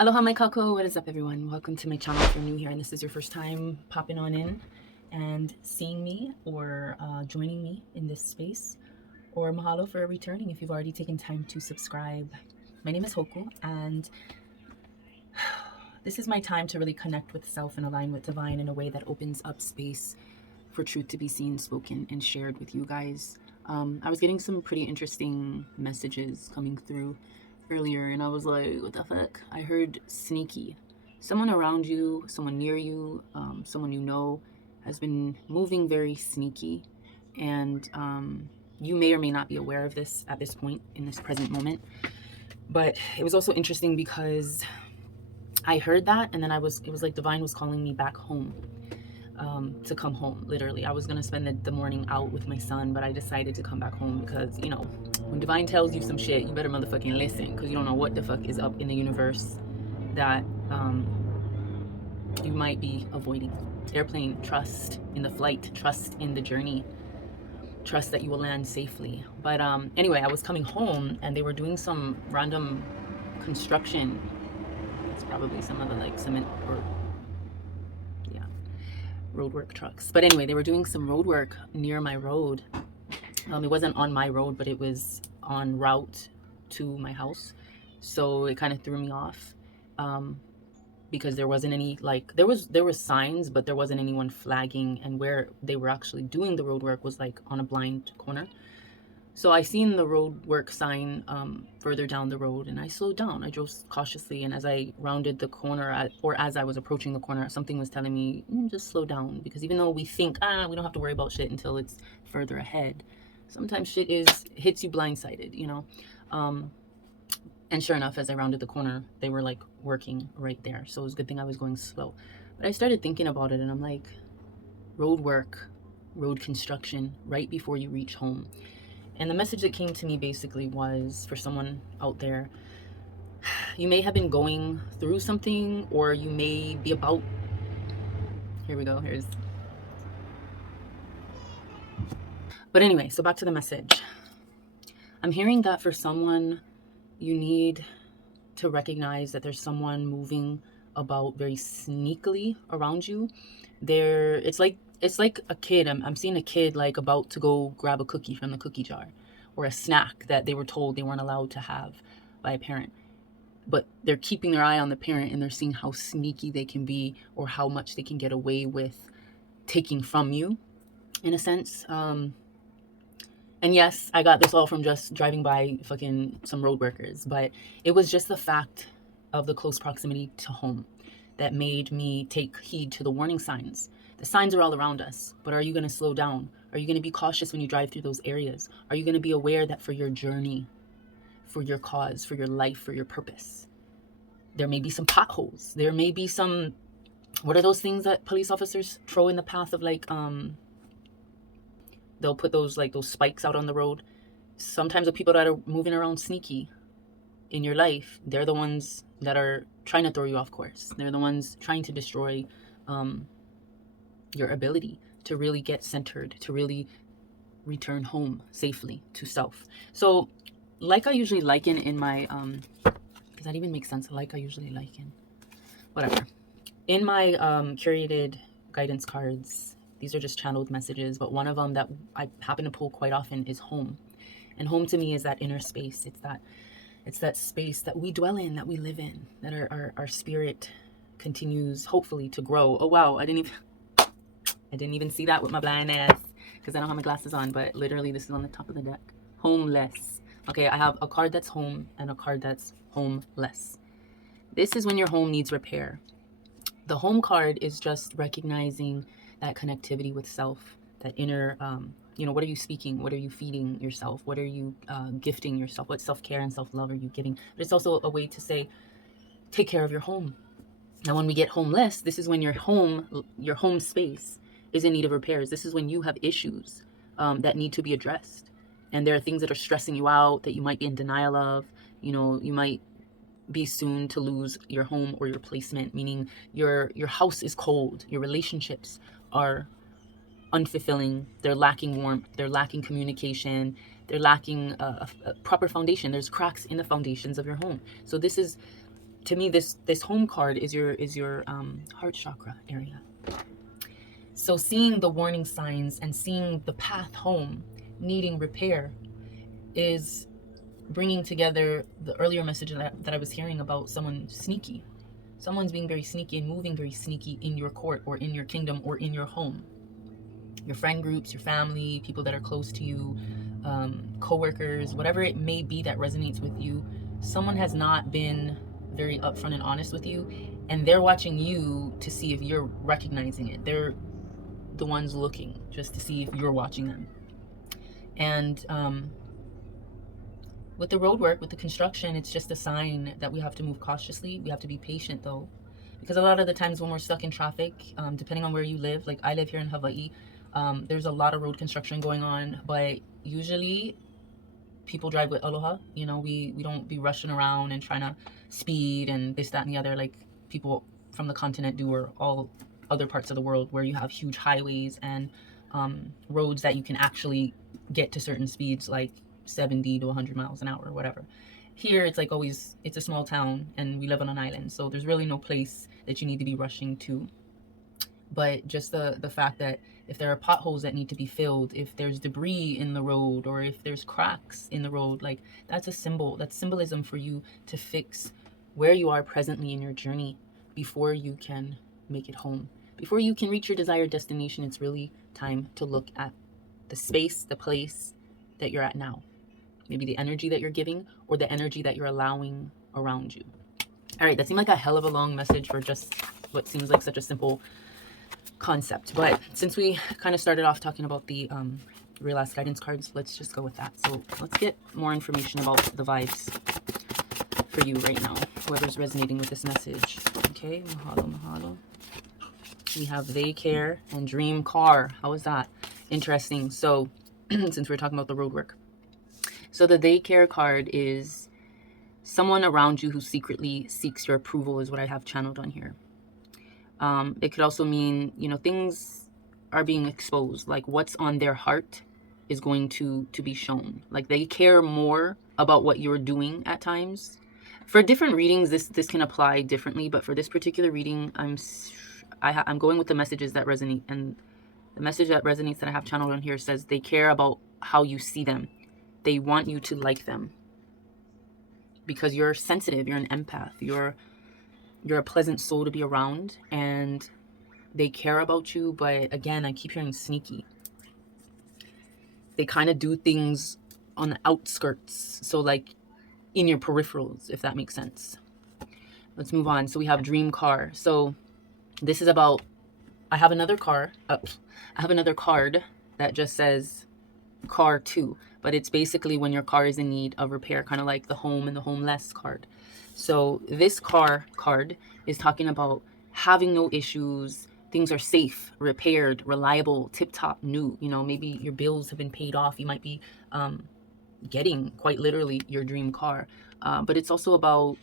Aloha my kako, what is up everyone? Welcome to my channel if you're new here and this is your first time popping on in and seeing me or joining me in this space, or mahalo for returning if you've already taken time to subscribe. My name is Hoku and this is my time to really connect with self and align with divine in a way that opens up space for truth to be seen, spoken, and shared with you guys. I was getting some pretty interesting messages coming through earlier and I was like, what the fuck? I heard sneaky. Someone around you, someone near you, someone you know has been moving very sneaky, and you may or may not be aware of this at this point in this present moment. But it was also interesting because I heard that and then it was like divine was calling me back home. To come home, literally. I was gonna spend the morning out with my son, but I decided to come back home because, you know, when divine tells you some shit, you better motherfucking listen, because you don't know what the fuck is up in the universe that you might be avoiding. Airplane, trust in the flight, trust in the journey, trust that you will land safely. But anyway, I was coming home and they were doing some random construction. It's probably some of the like cement or roadwork trucks. But anyway, they were doing some road work near my road. It wasn't on my road, but it was en route to my house. So it kind of threw me off because there wasn't any, like, there was signs, but there wasn't anyone flagging. And where they were actually doing the road work was like on a blind corner. So I seen the road work sign further down the road and I slowed down. I drove cautiously, and as I rounded the corner, or as I was approaching the corner, something was telling me, just slow down. Because even though we think, we don't have to worry about shit until it's further ahead, sometimes shit hits you blindsided, you know? And sure enough, as I rounded the corner, they were like working right there. So it was a good thing I was going slow. But I started thinking about it and I'm like, road work, road construction, right before you reach home. And the message that came to me basically was, for someone out there, you may have been going through something, or you may be about, here we go, but anyway, so back to the message. I'm hearing that for someone, you need to recognize that there's someone moving about very sneakily around you. It's like a kid. I'm seeing a kid like about to go grab a cookie from the cookie jar, or a snack that they were told they weren't allowed to have by a parent. But they're keeping their eye on the parent and they're seeing how sneaky they can be, or how much they can get away with taking from you, in a sense. And yes, I got this all from just driving by fucking some road workers, but it was just the fact of the close proximity to home that made me take heed to the warning signs. The signs are all around us, but are you going to slow down? Are you going to be cautious when you drive through those areas? Are you going to be aware that for your journey, for your cause, for your life, for your purpose, there may be some potholes. There may be some, what are those things that police officers throw in the path of, like, they'll put those spikes out on the road. Sometimes the people that are moving around sneaky in your life, they're the ones that are trying to throw you off course. They're the ones trying to destroy your ability to really get centered, to really return home safely to self. So like I usually liken in my does that even make sense? Like I usually liken, whatever, in my curated guidance cards, these are just channeled messages, but one of them that I happen to pull quite often is home. And home to me is that inner space. It's that space that we dwell in, that we live in, that our spirit continues hopefully to grow. Oh wow, I didn't even see that with my blind ass because I don't have my glasses on, but literally this is on the top of the deck. Homeless. Okay, I have a card that's home and a card that's homeless. This is when your home needs repair. The home card is just recognizing that connectivity with self, that inner, what are you speaking? What are you feeding yourself? What are you gifting yourself? What self-care and self-love are you giving? But it's also a way to say, take care of your home. Now, when we get homeless, this is when your home space is in need of repairs. This is when you have issues that need to be addressed. And there are things that are stressing you out that you might be in denial of. You know, you might be soon to lose your home or your placement, meaning your house is cold, your relationships are unfulfilling, they're lacking warmth, they're lacking communication, they're lacking a proper foundation. There's cracks in the foundations of your home. So this is to me, this home card is your heart chakra area. So seeing the warning signs and seeing the path home needing repair is bringing together the earlier message that I was hearing about someone sneaky. Someone's being very sneaky and moving very sneaky in your court or in your kingdom or in your home. Your friend groups, your family, people that are close to you, co-workers, whatever it may be that resonates with you, someone has not been very upfront and honest with you, and they're watching you to see if you're recognizing it. They're the ones looking just to see if you're watching them. And with the road work, with the construction, it's just a sign that we have to move cautiously. We have to be patient though, because a lot of the times when we're stuck in traffic, depending on where you live, like I live here in Hawaii, there's a lot of road construction going on, but usually people drive with aloha. You know, we don't be rushing around and trying to speed and this, that, and the other like people from the continent do, or all other parts of the world where you have huge highways and roads that you can actually get to certain speeds like 70 to 100 miles an hour or whatever. Here it's like always, it's a small town and we live on an island, so there's really no place that you need to be rushing to. But just the fact that if there are potholes that need to be filled, if there's debris in the road, or if there's cracks in the road, like that's a symbol, that's symbolism for you to fix where you are presently in your journey before you can make it home. Before you can reach your desired destination, it's really time to look at the space, the place that you're at now. Maybe the energy that you're giving or the energy that you're allowing around you. All right, that seemed like a hell of a long message for just what seems like such a simple concept. But since we kind of started off talking about the real ass guidance cards, let's just go with that. So let's get more information about the vibes for you right now, whoever's resonating with this message. Okay, mahalo, mahalo. We have they care and dream car. How is that? Interesting. So since we're talking about the road work. So the they care card is someone around you who secretly seeks your approval is what I have channeled on here. It could also mean, you know, things are being exposed, like what's on their heart is going to be shown. Like they care more about what you're doing at times. For different readings, this can apply differently, but for this particular reading, I'm going with the messages that resonate, and the message that resonates that I have channeled on here says they care about how you see them. They want you to like them because you're sensitive, you're an empath, you're a pleasant soul to be around, and they care about you. But again, I keep hearing sneaky. They kind of do things on the outskirts, so like in your peripherals, if that makes sense. Let's move on. So we have dream car. So this is about, I have another card that just says car 2, but it's basically when your car is in need of repair, kind of like the home and the homeless card. So this car card is talking about having no issues, things are safe, repaired, reliable, tip-top, new. You know, maybe your bills have been paid off, you might be getting quite literally your dream car, but it's also about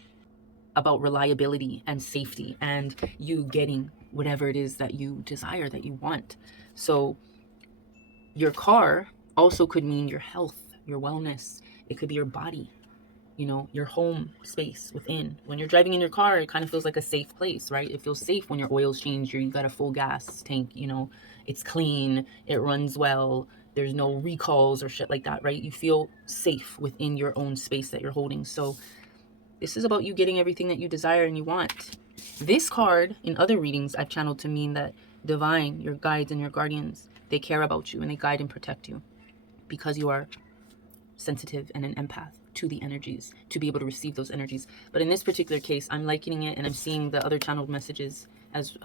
reliability and safety and you getting whatever it is that you desire, that you want. So your car also could mean your health, your wellness. It could be your body, you know, your home space within. When you're driving in your car, it kind of feels like a safe place, right? It feels safe when your oil's changed, you got a full gas tank, you know, it's clean, it runs well, there's no recalls or shit like that, right? You feel safe within your own space that you're holding. So this is about you getting everything that you desire and you want. This card, in other readings, I've channeled to mean that divine, your guides and your guardians, they care about you and they guide and protect you because you are sensitive and an empath to the energies, to be able to receive those energies. But in this particular case, I'm likening it and I'm seeing the other channeled messages as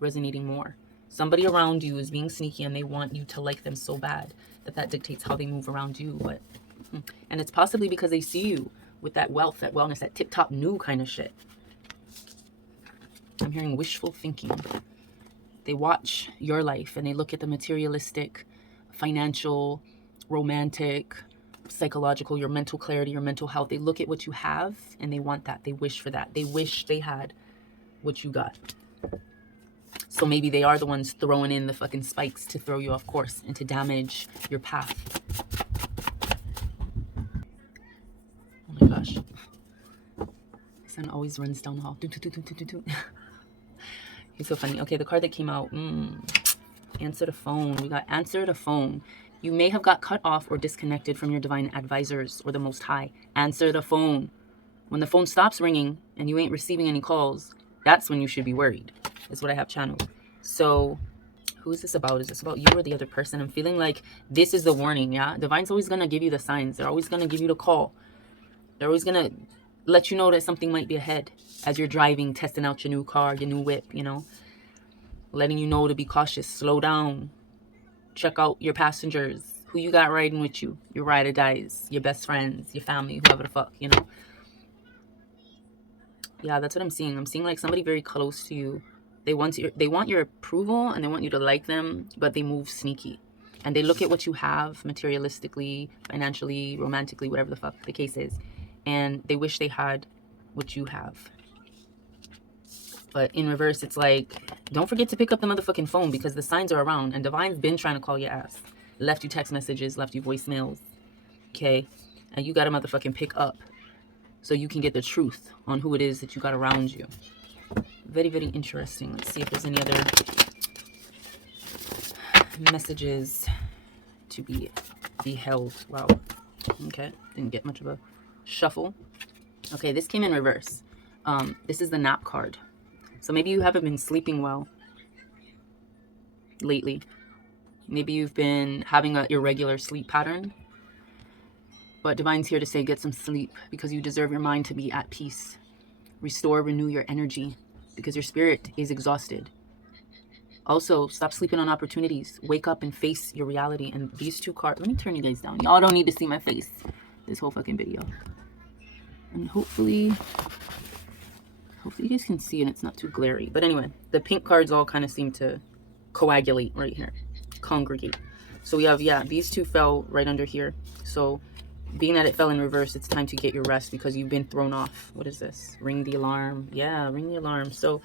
resonating more. Somebody around you is being sneaky and they want you to like them so bad that dictates how they move around you. But and it's possibly because they see you with that wealth, that wellness, that tip-top new kind of shit. I'm hearing wishful thinking. They watch your life and they look at the materialistic, financial, romantic, psychological, your mental clarity, your mental health. They look at what you have and they want that. They wish for that. They wish they had what you got. So maybe they are the ones throwing in the fucking spikes to throw you off course and to damage your path. Oh my gosh. son always runs down the hall. Do, do, do, do, do, do, do. He's so funny. Okay, the card that came out. Answer the phone. We got answer the phone. You may have got cut off or disconnected from your divine advisors or the Most High. Answer the phone. When the phone stops ringing and you ain't receiving any calls, that's when you should be worried. That's what I have channeled. So who is this about? Is this about you or the other person? I'm feeling like this is the warning, yeah? Divine's always going to give you the signs. They're always going to give you the call. They're always going to let you know that something might be ahead as you're driving, testing out your new car, your new whip, you know? Letting you know to be cautious, slow down, check out your passengers, who you got riding with you, your ride or dies, your best friends, your family, whoever the fuck, you know? Yeah, that's what I'm seeing. I'm seeing like somebody very close to you. They want your approval and they want you to like them, but they move sneaky. And they look at what you have materialistically, financially, romantically, whatever the fuck the case is. And they wish they had what you have. But in reverse, it's like, don't forget to pick up the motherfucking phone because the signs are around. And Divine's been trying to call your ass. Left you text messages, left you voicemails. Okay? And you got to motherfucking pick up so you can get the truth on who it is that you got around you. Very, very interesting. Let's see if there's any other messages to be held. Wow. Okay. Didn't get much of a shuffle. Okay, this came in reverse. This is the nap card. So maybe you haven't been sleeping well lately. Maybe you've been having an irregular sleep pattern. But Divine's here to say get some sleep because you deserve your mind to be at peace. Restore, renew your energy because your spirit is exhausted. Also, stop sleeping on opportunities. Wake up and face your reality. And these two cards, let me turn you guys down. Y'all don't need to see my face this whole fucking video. And hopefully you guys can see and it's not too glary. But anyway, the pink cards all kind of seem to coagulate right here, congregate. So we have, yeah, these two fell right under here. So being that it fell in reverse, it's time to get your rest because you've been thrown off. What is this? Ring the alarm. Yeah, ring the alarm. So,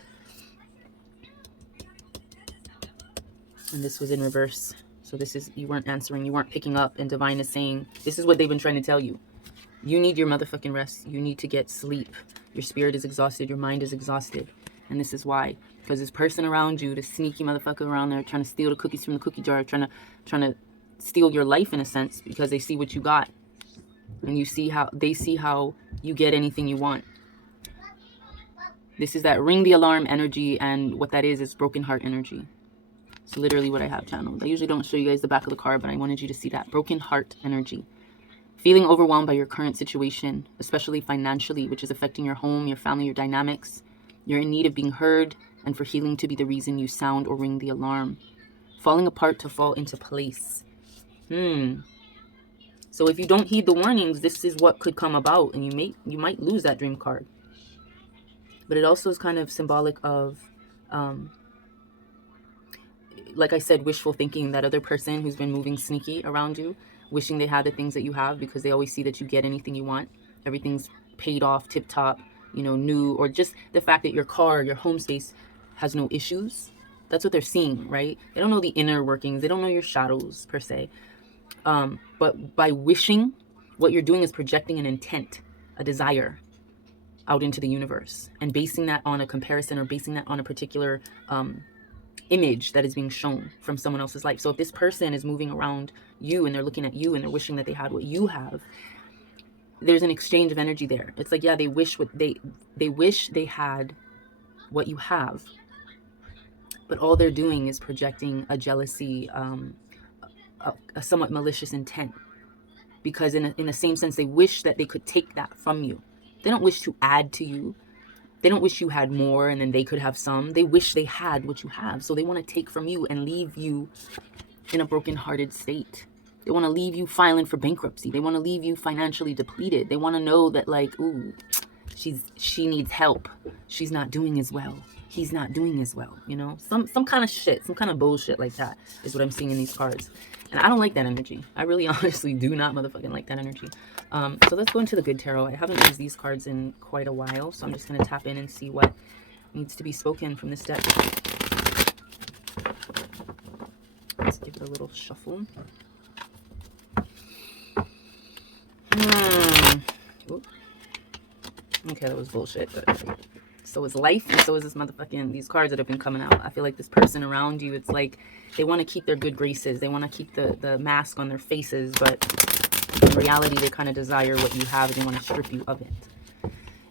and this was in reverse. So this is, you weren't answering, you weren't picking up. And Divine is saying, this is what they've been trying to tell you. You need your motherfucking rest. You need to get sleep. Your spirit is exhausted. Your mind is exhausted. And this is why. Because this person around you, the sneaky motherfucker around there, trying to steal the cookies from the cookie jar, trying to steal your life in a sense, because they see what you got. And you see how, they see how you get anything you want. This is that ring the alarm energy, and what that is broken heart energy. It's literally what I have channeled. I usually don't show you guys the back of the card, but I wanted you to see that. Broken heart energy. Feeling overwhelmed by your current situation, especially financially, which is affecting your home, your family, your dynamics. You're in need of being heard and for healing to be the reason you sound or ring the alarm. Falling apart to fall into place. So if you don't heed the warnings, this is what could come about, and you might lose that dream card. But it also is kind of symbolic of, like I said, wishful thinking. That other person who's been moving sneaky around you, wishing they had the things that you have because they always see that you get anything you want. Everything's paid off, tip top, you know, new, or just the fact that your car, your home space has no issues. That's what they're seeing, right? They don't know the inner workings. They don't know your shadows per se. But by wishing, what you're doing is projecting an intent, a desire out into the universe, and basing that on a comparison or basing that on a particular image that is being shown from someone else's life. So if this person is moving around you and they're looking at you and they're wishing that they had what you have, there's an exchange of energy there. It's like, yeah, they wish they had what you have, but all they're doing is projecting a jealousy, a somewhat malicious intent, because in the same sense, they wish that they could take that from you. They don't wish to add to you. They don't wish you had more and then they could have some. They wish they had what you have. So they want to take from you and leave you in a broken-hearted state. They want to leave you filing for bankruptcy. They want to leave you financially depleted. They want to know that, like, ooh, she needs help. She's not doing as well. He's not doing as well. You know, some kind of shit, some kind of bullshit like that is what I'm seeing in these cards. And I don't like that energy. I really honestly do not motherfucking like that energy. So let's go into the good tarot. I haven't used these cards in quite a while, so I'm just going to tap in and see what needs to be spoken from this deck. Let's give it a little shuffle. Okay, that was bullshit. But so is life, and so is this motherfucking, these cards that have been coming out. I feel like this person around you, it's like they want to keep their good graces. They want to keep the mask on their faces, but in reality, they kind of desire what you have and they want to strip you of it.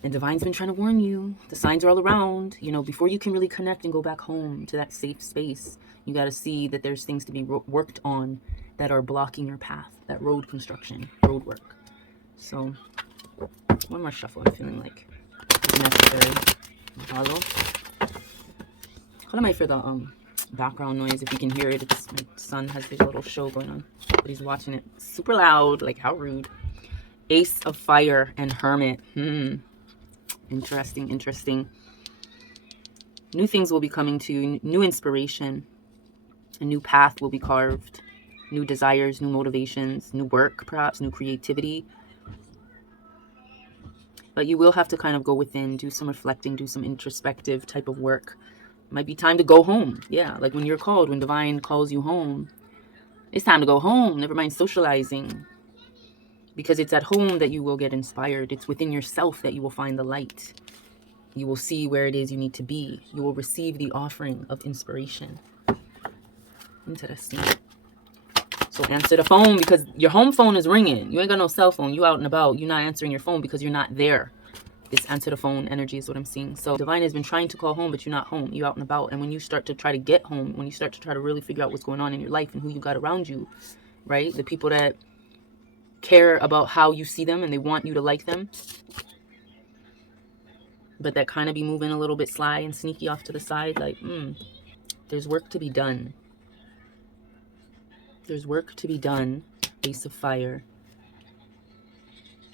And Divine's been trying to warn you. The signs are all around. You know, before you can really connect and go back home to that safe space, you got to see that there's things to be worked on that are blocking your path. That road construction, road work. So, one more shuffle. I'm feeling like it's necessary. Mahalo. Hold on, for the background noise. If you can hear it, it's my son has his little show going on, but he's watching it super loud. Like, how rude. Ace of Fire and Hermit. Interesting, interesting. New things will be coming to you. New inspiration. A new path will be carved. New desires, new motivations, new work, perhaps, new creativity. But you will have to kind of go within, do some reflecting, do some introspective type of work. It might be time to go home. Yeah, like when you're called, when Divine calls you home, it's time to go home. Never mind socializing. Because it's at home that you will get inspired. It's within yourself that you will find the light. You will see where it is you need to be. You will receive the offering of inspiration. Interesting. So answer the phone, because your home phone is ringing. You ain't got no cell phone. You out and about. You're not answering your phone because you're not there. This answer the phone energy is what I'm seeing. So Divine has been trying to call home, but you're not home. You're out and about. And when you start to try to get home, when you start to try to really figure out what's going on in your life and who you got around you, right? The people that care about how you see them and they want you to like them, but that kind of be moving a little bit sly and sneaky off to the side. Like, there's work to be done. There's work to be done, Ace of Fire,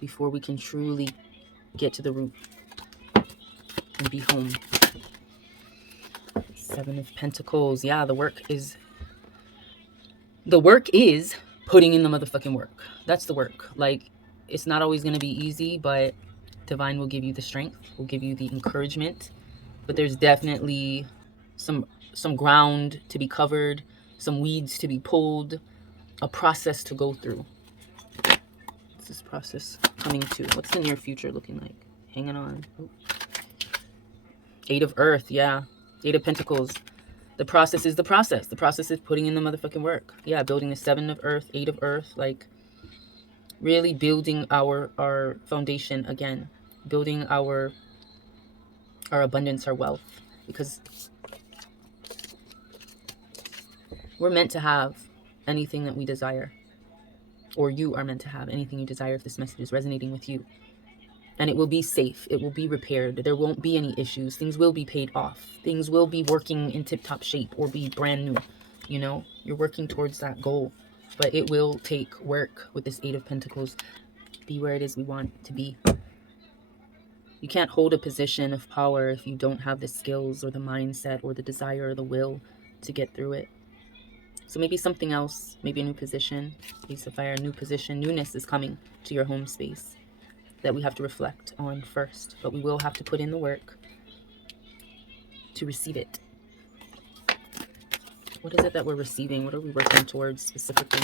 before we can truly get to the root and be home. Seven of Pentacles. Yeah, the work is putting in the motherfucking work. That's the work. Like, it's not always going to be easy, but Divine will give you the strength, will give you the encouragement. But there's definitely some ground to be covered, some weeds to be pulled, a process to go through. What's this process coming to? What's the near future looking like? Hanging on. Ooh. Eight of Earth, yeah. Eight of Pentacles. The process is the process. The process is putting in the motherfucking work. Yeah, building the Seven of Earth, Eight of Earth, like really building our foundation again. Building our abundance, our wealth. Because we're meant to have anything that we desire. Or you are meant to have anything you desire if this message is resonating with you. And it will be safe. It will be repaired. There won't be any issues. Things will be paid off. Things will be working in tip-top shape or be brand new. You know, you're working towards that goal. But it will take work with this Eight of Pentacles. Be where it is we want to be. You can't hold a position of power if you don't have the skills or the mindset or the desire or the will to get through it. So maybe something else, maybe a new position, Ace of Fire, a new position, newness is coming to your home space that we have to reflect on first. But we will have to put in the work to receive it. What is it that we're receiving? What are we working towards specifically?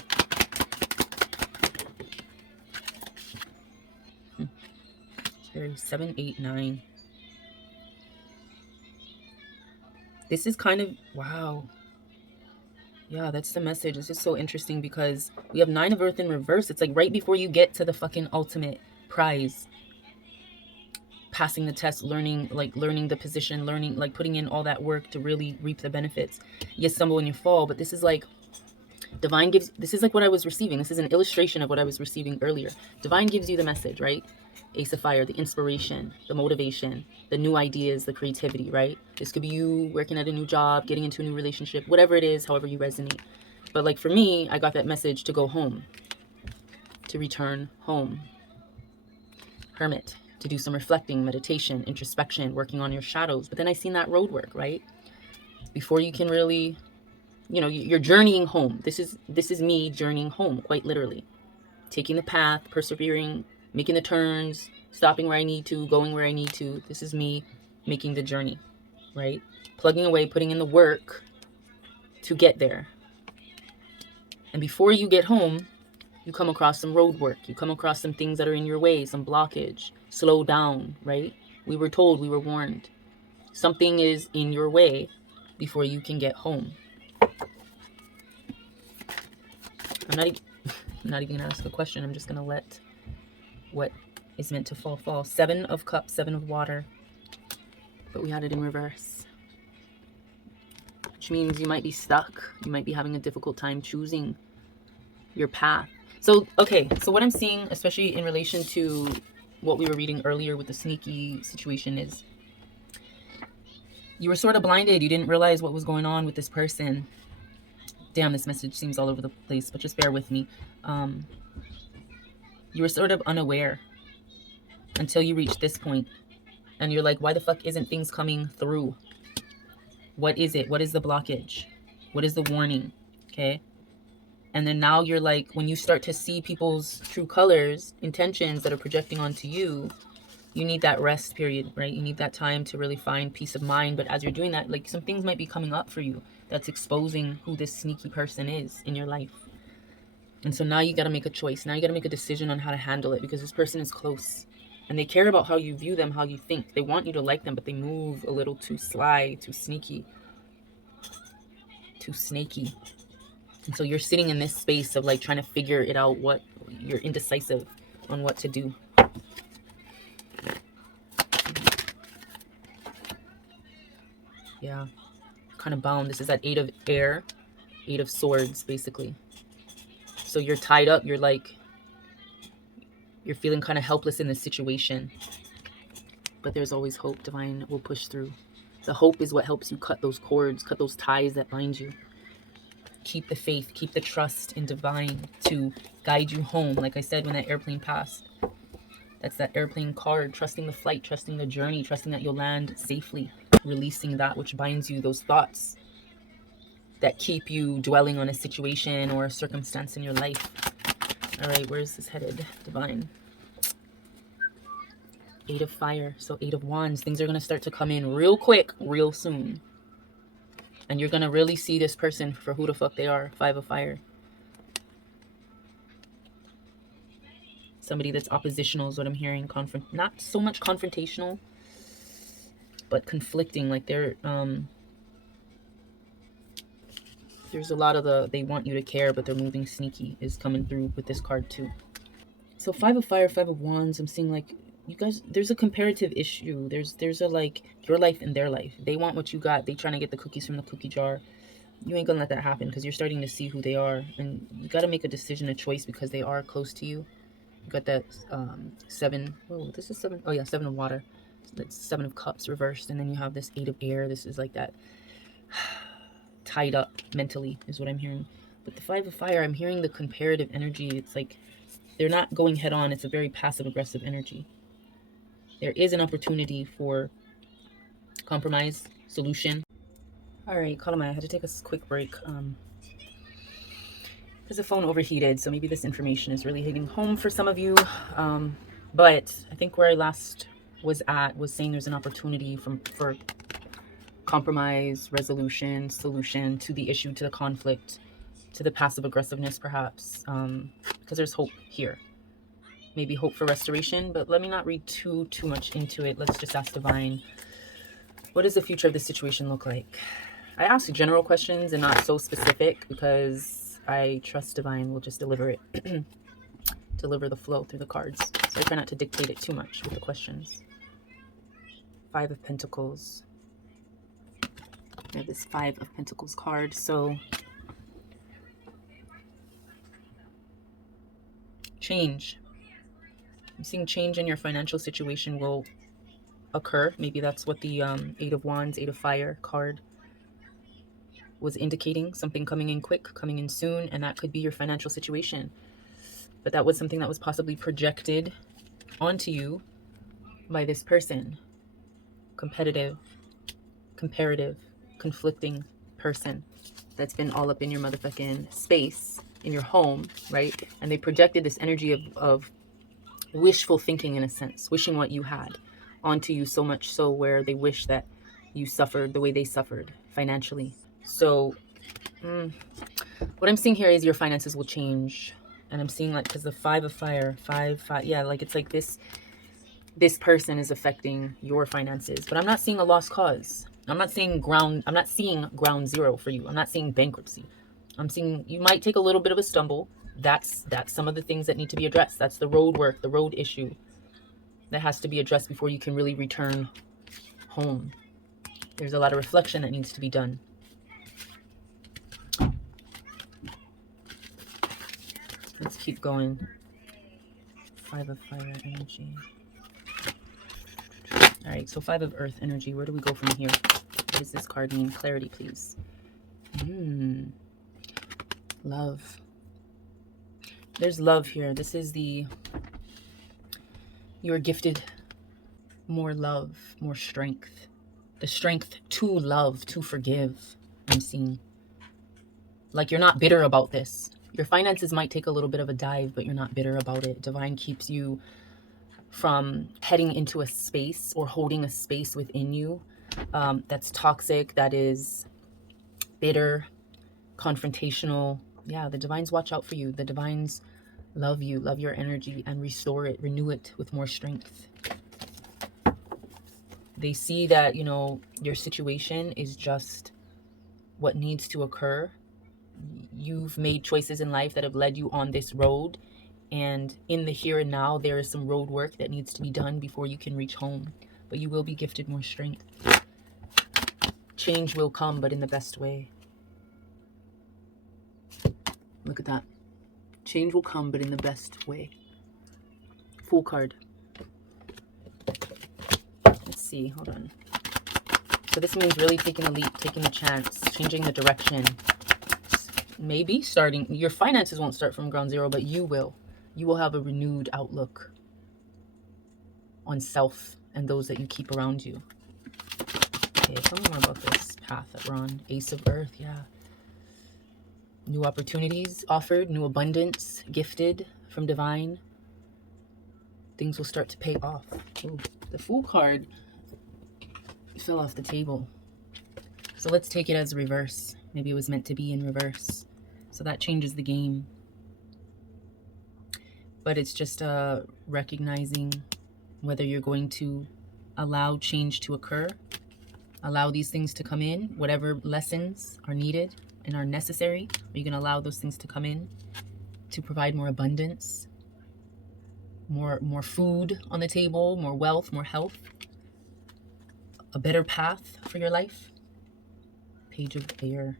Very 7, 8, 9. This is kind of, wow. Yeah, that's the message. It's just so interesting because we have 9 of Earth in reverse. It's like right before you get to the fucking ultimate prize. Passing the test, learning the position, learning, like putting in all that work to really reap the benefits. You stumble and you fall, but this is like Divine gives, this is like what I was receiving. This is an illustration of what I was receiving earlier. Divine gives you the message, right? Ace of Fire, the inspiration, the motivation, the new ideas, the creativity, right? This could be you working at a new job, getting into a new relationship, whatever it is, however you resonate. But like for me, I got that message to go home, to return home. Hermit, to do some reflecting, meditation, introspection, working on your shadows. But then I seen that road work, right? Before you can really, you know, you're journeying home. This is me journeying home, quite literally. Taking the path, persevering, making the turns, stopping where I need to, going where I need to. This is me making the journey, right? Plugging away, putting in the work to get there. And before you get home, You come across some road work. You come across some things that are in your way, some blockage. Slow down, right? We were told, we were warned. Something is in your way before you can get home. I'm not even gonna ask a question. I'm just gonna let what is meant to fall. 7 of cups, 7 of water. But we had it in reverse. Which means you might be stuck. You might be having a difficult time choosing your path. So, okay, so what I'm seeing, especially in relation to what we were reading earlier with the sneaky situation, is you were sort of blinded. You didn't realize what was going on with this person. Damn, this message seems all over the place, but just bear with me. You were sort of unaware until you reached this point. And you're like, why the fuck isn't things coming through? What is it? What is the blockage? What is the warning? Okay. And then now you're like, when you start to see people's true colors, intentions that are projecting onto you, you need that rest period, right? You need that time to really find peace of mind. But as you're doing that, like, some things might be coming up for you that's exposing who this sneaky person is in your life. And so now you got to make a choice. Now you got to make a decision on how to handle it, because this person is close and they care about how you view them, how you think. They want you to like them, but they move a little too sly, too sneaky, too snaky. And so you're sitting in this space of like trying to figure it out. What you're indecisive on what to do. Yeah, kind of bound. This is that 8 of air, 8 of swords, basically. So you're tied up. You're like, you're feeling kind of helpless in this situation. But there's always hope. Divine will push through. The hope is what helps you cut those cords, cut those ties that bind you. Keep the faith, keep the trust in divine to guide you home. Like I said, when that airplane passed, that's that airplane card, trusting the flight, trusting the journey, trusting that you'll land safely, releasing that which binds you, those thoughts that keep you dwelling on a situation or a circumstance in your life. All right, where's this headed, divine? 8 of fire, so 8 of wands. Things are going to start to come in real quick, real soon. And you're going to really see this person for who the fuck they are. 5 of fire. Somebody that's oppositional is what I'm hearing. Not so much confrontational, but conflicting. Like they're, there's a lot of they want you to care, but they're moving sneaky is coming through with this card too. So 5 of fire, 5 of wands. I'm seeing like, you guys, there's a comparative issue. There's a like your life and their life. They want what you got. They trying to get the cookies from the cookie jar. You ain't gonna let that happen, because you're starting to see who they are, and you got to make a decision, a choice, because they are close to you. You got that 7. Oh, this is 7. Oh yeah, 7 of water. That's 7 of cups reversed, and then you have this 8 of air. This is like that tied up mentally is what I'm hearing. But the 5 of fire, I'm hearing the comparative energy. It's like they're not going head on. It's a very passive aggressive energy. There is an opportunity for compromise, solution. All right, Kalama, I had to take a quick break. Because the phone overheated, so maybe this information is really hitting home for some of you. But I think where I last was at was saying there's an opportunity for compromise, resolution, solution to the issue, to the conflict, to the passive aggressiveness, perhaps, because there's hope here. Maybe hope for restoration, but let me not read too much into it. Let's just ask divine, what does the future of this situation look like? I ask general questions and not so specific, because I trust divine will just deliver it. Deliver the flow through the cards. So I try not to dictate it too much with the questions. 5 of Pentacles. I have this 5 of Pentacles card. So change. I'm seeing change in your financial situation will occur. Maybe that's what the 8 of Wands, 8 of Fire card was indicating. Something coming in quick, coming in soon, and that could be your financial situation. But that was something that was possibly projected onto you by this person. Competitive, comparative, conflicting person that's been all up in your motherfucking space, in your home, right? And they projected this energy of wishful thinking, in a sense, wishing what you had onto you, so much so where they wish that you suffered the way they suffered financially. So what I'm seeing here is your finances will change, And I'm seeing like, because the 5 of fire, 5, yeah, like it's like this person is affecting your finances. But I'm not seeing a lost cause. I'm not seeing ground zero for you. I'm not seeing bankruptcy. I'm seeing you might take a little bit of a stumble. That's some of the things that need to be addressed. That's the road work, the road issue that has to be addressed before you can really return home. There's a lot of reflection that needs to be done. Let's keep going. 5 of fire energy. All right, so 5 of earth energy. Where do we go from here? What does this card mean? Clarity, please. Love. There's love here. This is you're gifted more love, more strength. The strength to love, to forgive, I'm seeing. Like you're not bitter about this. Your finances might take a little bit of a dive, but you're not bitter about it. Divine keeps you from heading into a space or holding a space within you that's toxic, that is bitter, confrontational. Yeah, the divines watch out for you. The divines love you, love your energy, and restore it, renew it with more strength. They see that, you know, your situation is just what needs to occur. You've made choices in life that have led you on this road. And in the here and now, there is some road work that needs to be done before you can reach home. But you will be gifted more strength. Change will come, but in the best way. Look at that. Change will come, but in the best way. Fool card. Let's see. Hold on. So this means really taking a leap, taking a chance, changing the direction. Maybe starting. Your finances won't start from ground zero, but you will. You will have a renewed outlook on self and those that you keep around you. Okay, tell me more about this path that we're on. Ace of Earth, yeah. New opportunities offered, new abundance gifted from divine. Things will start to pay off. Ooh, the Fool card fell off the table. So let's take it as reverse. Maybe it was meant to be in reverse. So that changes the game. But it's just recognizing whether you're going to allow change to occur, allow these things to come in, whatever lessons are needed and are necessary. Are you going to allow those things to come in to provide more abundance, more food on the table, more wealth, more health, a better path for your life? Page of Air.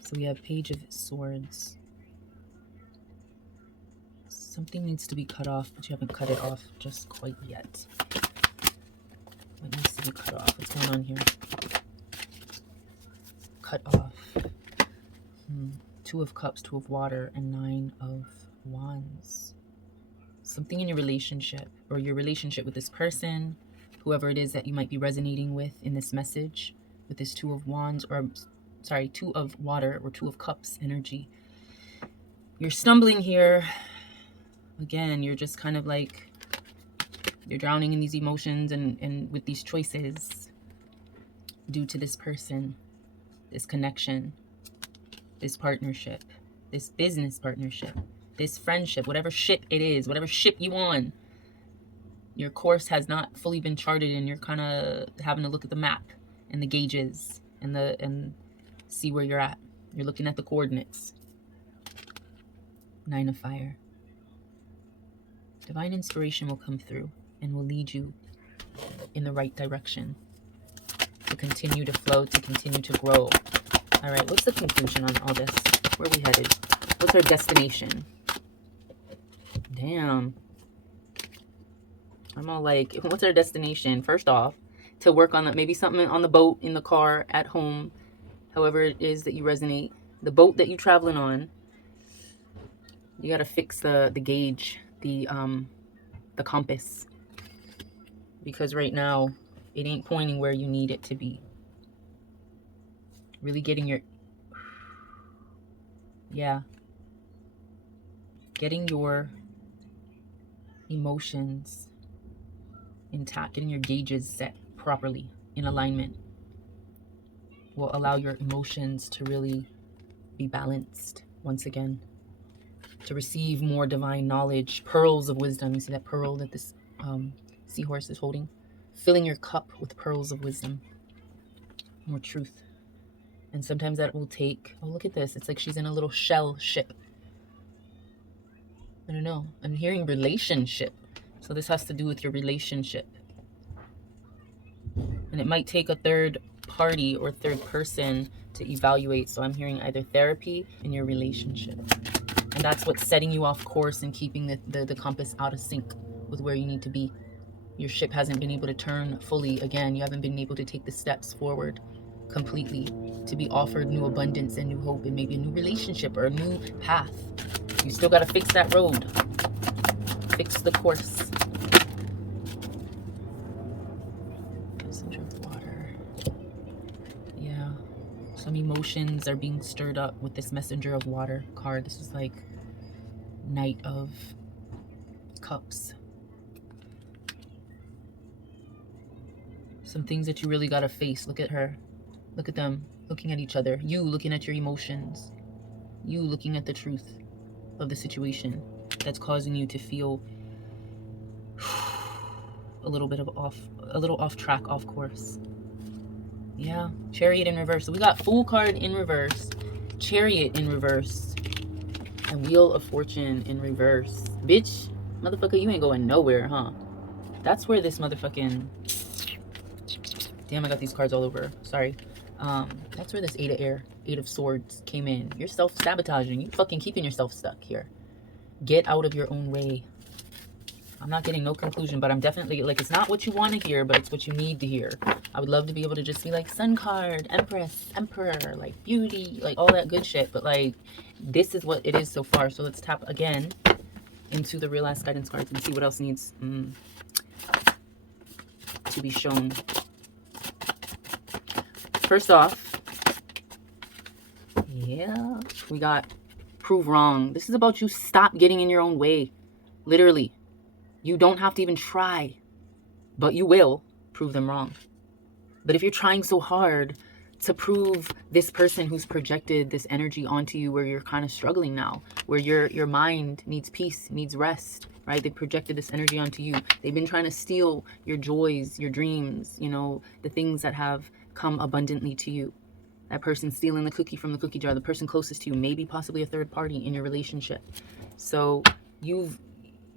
So we have Page of Swords. Something needs to be cut off, but you haven't cut it off just quite yet. What needs to be cut off? What's going on here? Cut off. 2 of Cups, 2 of Water, and 9 of Wands. Something in your relationship, or your relationship with this person, whoever it is that you might be resonating with in this message, with this 2 of Wands, or sorry, 2 of Water, or 2 of Cups energy. You're stumbling here. Again, you're just kind of like, you're drowning in these emotions and with these choices due to this person, this connection, this partnership, this business partnership, this friendship, whatever ship it is, whatever ship you on. Your course has not fully been charted, and you're kind of having to look at the map and the gauges and see where you're at. You're looking at the coordinates. 9 of Fire. Divine inspiration will come through and will lead you in the right direction to continue to flow, to continue to grow. All right, what's the conclusion on all this? Where are we headed? What's our destination? Damn. I'm all like, what's our destination? First off, to work on maybe something on the boat, in the car, at home, however it is that you resonate. The boat that you're traveling on, you got to fix the gauge, the compass, because right now it ain't pointing where you need it to be. Really getting your emotions intact, getting your gauges set properly in alignment will allow your emotions to really be balanced once again. to receive more divine knowledge, pearls of wisdom. You see that pearl that this seahorse is holding? Filling your cup with pearls of wisdom, more truth. And sometimes that will take, oh, look at this. It's like she's in a little shell ship. I don't know. I'm hearing relationship. So this has to do with your relationship. And it might take a third party or third person to evaluate. So I'm hearing either therapy in your relationship. And that's what's setting you off course and keeping the compass out of sync with where you need to be. Your ship hasn't been able to turn fully again. You haven't been able to take the steps forward completely to be offered new abundance and new hope and maybe a new relationship or a new path. You still got to fix that road. Fix the course. Messenger of water. Yeah. Some emotions are being stirred up with this messenger of water card. This is like Knight of Cups. Some things that you really got to face. Look at her. Look at them looking at each other. You looking at your emotions. You looking at the truth of the situation that's causing you to feel a little off track, off course. Yeah, Chariot in reverse. So we got Fool card in reverse, Chariot in reverse, and Wheel of Fortune in reverse. Bitch, motherfucker, you ain't going nowhere, huh? That's where this motherfucking... Damn, I got these cards all over. Sorry. That's where this Eight of Swords came in. You're self-sabotaging. You fucking keeping yourself stuck here. Get out of your own way. I'm not getting no conclusion, but I'm definitely, like, it's not what you want to hear, but it's what you need to hear. I would love to be able to just be like, Sun card, Empress, Emperor, like, beauty, like, all that good shit. But, like, this is what it is so far. So let's tap again into the Real Ass Guidance cards and see what else needs to be shown. First off, yeah, we got prove wrong. This is about you stop getting in your own way. Literally. You don't have to even try, but you will prove them wrong. But if you're trying so hard to prove this person who's projected this energy onto you where you're kind of struggling now, where your mind needs peace, needs rest, right? They projected this energy onto you. They've been trying to steal your joys, your dreams, you know, the things that have come abundantly to you. That person stealing the cookie from the cookie jar, the person closest to you, maybe possibly a third party in your relationship. So you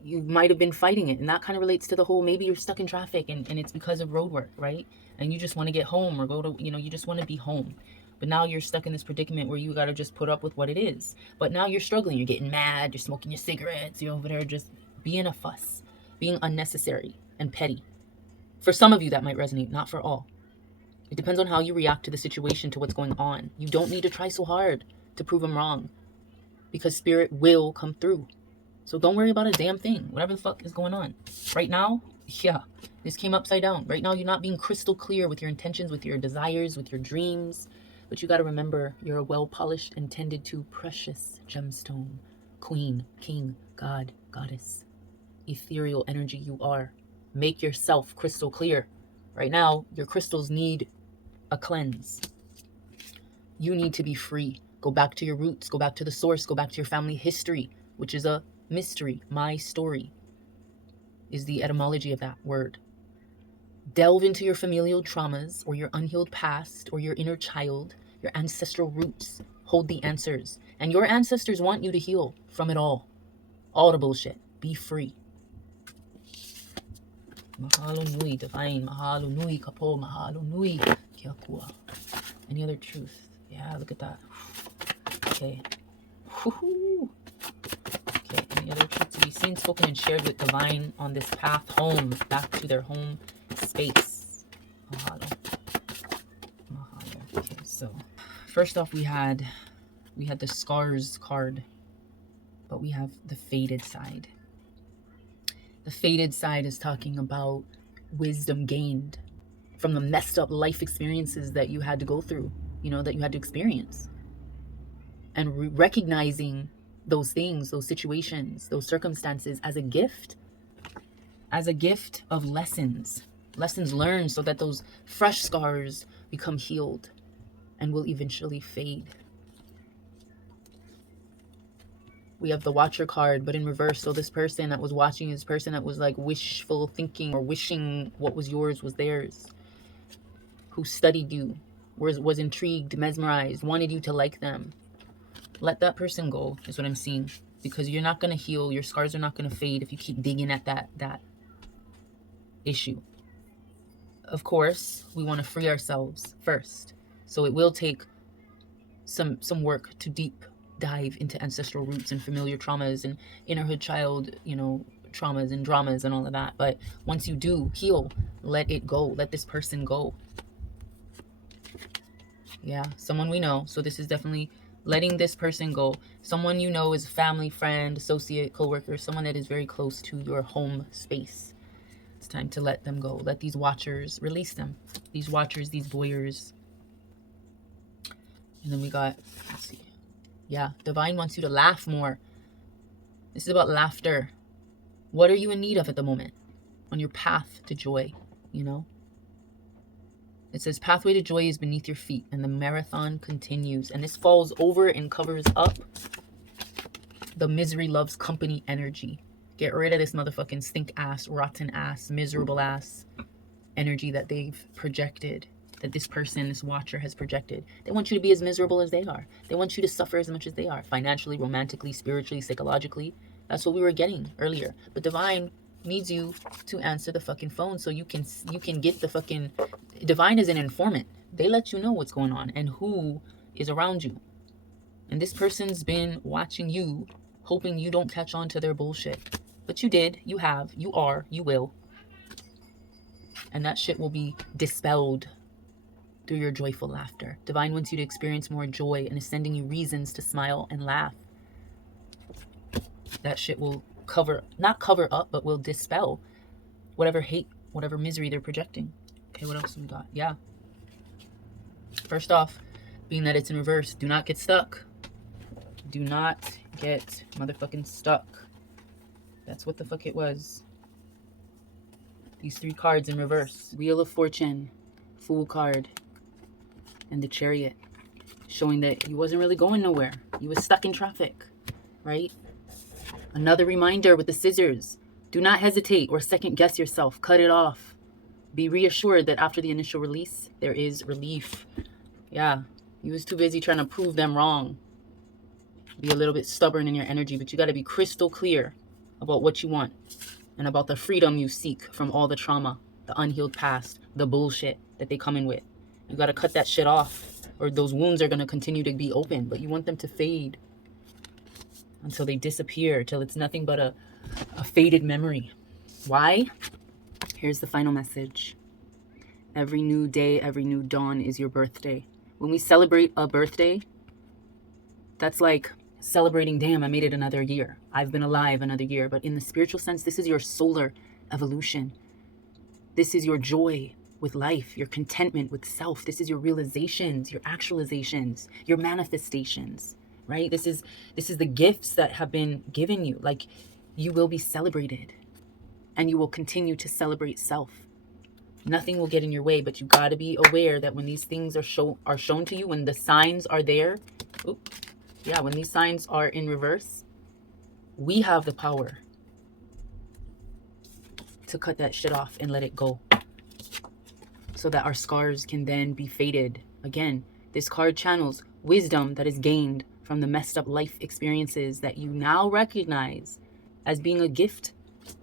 might have been fighting it, and that kind of relates to the whole, maybe you're stuck in traffic and it's because of road work, right? And you just want to get home or go to, you know, you just want to be home. But now you're stuck in this predicament where you got to just put up with what it is. But now you're struggling, you're getting mad, you're smoking your cigarettes, you're over there just being a fuss, being unnecessary and petty. For some of you that might resonate, not for all. It depends on how you react to the situation, to what's going on. You don't need to try so hard to prove them wrong, because spirit will come through. So don't worry about a damn thing, whatever the fuck is going on. Right now, yeah, this came upside down. Right now, you're not being crystal clear with your intentions, with your desires, with your dreams. But you got to remember, you're a well-polished and tended to precious gemstone. Queen, king, god, goddess. Ethereal energy you are. Make yourself crystal clear. Right now, your crystals need a cleanse. You need to be free. Go back to your roots. Go back to the source. Go back to your family history, which is a mystery. My story is the etymology of that word. Delve into your familial traumas or your unhealed past or your inner child, your ancestral roots. Hold the answers. And your ancestors want you to heal from it all. All the bullshit. Be free. Mahalo nui, divine. Mahalo nui, kapo. Mahalo nui, kiakua. Any other truth? Yeah, look at that. Okay. Woohoo. Okay, any other truth to be seen, spoken, and shared with divine on this path home, back to their home space. Mahalo. Mahalo. Okay, so first off, we had the scars card, but we have the faded side. The faded side is talking about wisdom gained from the messed up life experiences that you had to go through, you know, that you had to experience. And recognizing those things, those situations, those circumstances as a gift of lessons learned, so that those fresh scars become healed and will eventually fade. We have the Watcher card, but in reverse. So this person that was watching is person that was like wishful thinking or wishing what was yours was theirs. Who studied you, was intrigued, mesmerized, wanted you to like them. Let that person go is what I'm seeing. Because you're not going to heal. Your scars are not going to fade if you keep digging at that issue. Of course, we want to free ourselves first. So it will take some work to deep dive into ancestral roots and familiar traumas and innerhood child, traumas and dramas and all of that. But once you do heal, let it go. Let this person go. Yeah, someone we know. So this is definitely letting this person go. Someone you know is family, friend, associate, co-worker, someone that is very close to your home space. It's time to let them go. Let these watchers, release them. These watchers, these voyeurs. And then we got, let's see. Yeah, divine wants you to laugh more. This is about laughter. What are you in need of at the moment? On your path to joy, It says, pathway to joy is beneath your feet, and the marathon continues. And this falls over and covers up the misery loves company energy. Get rid of this motherfucking stink ass, rotten ass, miserable ass energy that they've projected, that this person, this watcher has projected. They want you to be as miserable as they are. They want you to suffer as much as they are, financially, romantically, spiritually, psychologically. That's what we were getting earlier. But divine needs you to answer the fucking phone so you can get the fucking... Divine is an informant. They let you know what's going on and who is around you. And this person's been watching you, hoping you don't catch on to their bullshit. But you did, you have, you are, you will. And that shit will be dispelled through your joyful laughter. Divine wants you to experience more joy and is sending you reasons to smile and laugh. That shit will not cover up, but will dispel whatever hate, whatever misery they're projecting. Okay, what else have we got? Yeah. First off, being that it's in reverse, do not get stuck. Do not get motherfucking stuck. That's what the fuck it was. These 3 cards in reverse. Wheel of Fortune, Fool card, and the Chariot. Showing that he wasn't really going nowhere. He was stuck in traffic, right? Another reminder with the Scissors. Do not hesitate or second guess yourself. Cut it off. Be reassured that after the initial release, there is relief. Yeah, he was too busy trying to prove them wrong. Be a little bit stubborn in your energy, but you got to be crystal clear about what you want and about the freedom you seek from all the trauma, the unhealed past, the bullshit that they come in with. You got to cut that shit off, or those wounds are going to continue to be open, but you want them to fade until they disappear, till it's nothing but a faded memory. Why? Here's the final message. Every new day, every new dawn is your birthday. When we celebrate a birthday, that's like celebrating, damn, I made it another year. I've been alive another year. But in the spiritual sense, this is your solar evolution. This is your joy with life, your contentment with self. This is your realizations, your actualizations, your manifestations, right? This is the gifts that have been given you. Like, you will be celebrated and you will continue to celebrate self. Nothing will get in your way, but you got to be aware that when these things are shown to you, when the signs are there, when these signs are in reverse, we have the power to cut that shit off and let it go so that our scars can then be faded. Again, this card channels wisdom that is gained from the messed up life experiences that you now recognize as being a gift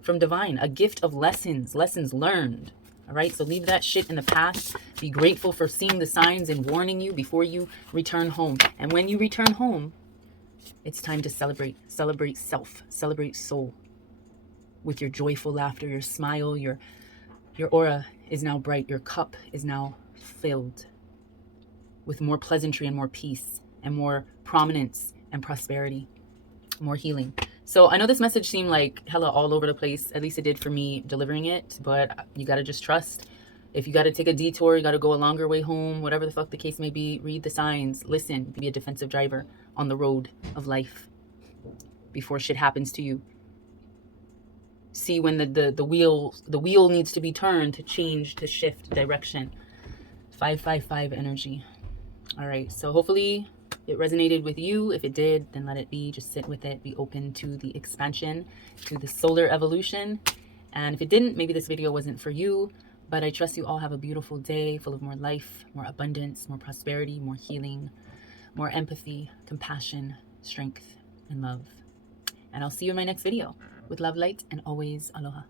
from divine, a gift of lessons learned. All right, so leave that shit in the past. Be grateful for seeing the signs and warning you before you return home. And when you return home, it's time to celebrate self, celebrate soul with your joyful laughter, your smile, your aura is now bright. Your cup is now filled with more pleasantry and more peace and more prominence and prosperity, more healing. So I know this message seemed like hella all over the place. At least it did for me delivering it. But you got to just trust. If you got to take a detour, you got to go a longer way home, whatever the fuck the case may be, read the signs, listen, be a defensive driver on the road of life before shit happens to you. See when the wheel needs to be turned to change, to shift direction. 555 energy. All right, so hopefully it resonated with you. If it did, then let it be. Just sit with it. Be open to the expansion, to the solar evolution. And if it didn't, maybe this video wasn't for you. But I trust you all have a beautiful day full of more life, more abundance, more prosperity, more healing, more empathy, compassion, strength, and love. And I'll see you in my next video. With love, light, and always aloha.